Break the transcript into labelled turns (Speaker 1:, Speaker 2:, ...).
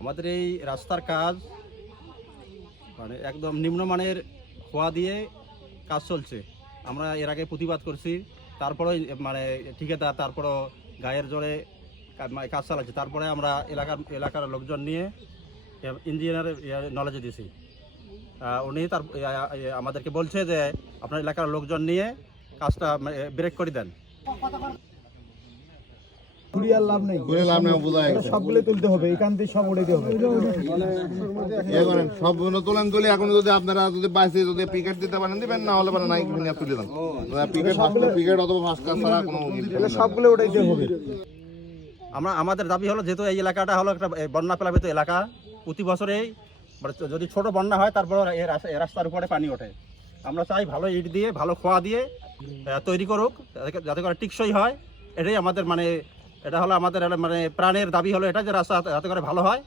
Speaker 1: আমাদের এই রাস্তার কাজ মানে একদম নিম্নমানের হওয়া দিয়ে কাজ চলছে। আমরা এর আগে প্রতিবাদ করছি তারপরে মানে ঠিকাদার তারপরও গায়ের জোরে মানে কাজ চালাচ্ছে। তারপরে আমরা এলাকার এলাকার লোকজন নিয়ে ইঞ্জিনিয়ারের নলেজে দিয়েছি উনি তার আমাদেরকে বলছে যে আপনার এলাকার লোকজন নিয়ে কাজটা ব্রেক করে দেন।
Speaker 2: ঘুরি লাভ নেই।
Speaker 3: করে লাভ নেই বোঝা
Speaker 2: এটা সবগুলো তুলতে হবে এখান থেকে সব উড়ে দিতে হবে।
Speaker 3: করেন তোলেন তুলে এখন যদি আপনারা যদি বাইসে যদি পিকেট দিতে পারেন দিবেন না হলে পারে নাই কিনে তুলে দেন। পিকেট পিকেট অথবা ফার্স্ট ক্লাস ছাড়া কোনো
Speaker 2: সবগুলো উঠাইতে হবে।
Speaker 1: আমরা আমাদের দাবি হলো যেহেতু এই এলাকাটা হলো একটা বন্যা প্লাবিত এলাকা প্রতি বছরেই মানে যদি ছোট বন্যা হয় তারপর এই রাস্তার উপরে পানি ওঠে। আমরা চাই ভালো ইট দিয়ে ভালো খোয়া দিয়ে তৈরি করুক যাতে- যাতে করে টিকসই হয়। এটাই আমাদের মানে এটা হলো আমাদের মানে প্রাণের দাবি হলো এটা যে রাস্তা যাতে করে ভালো হয়।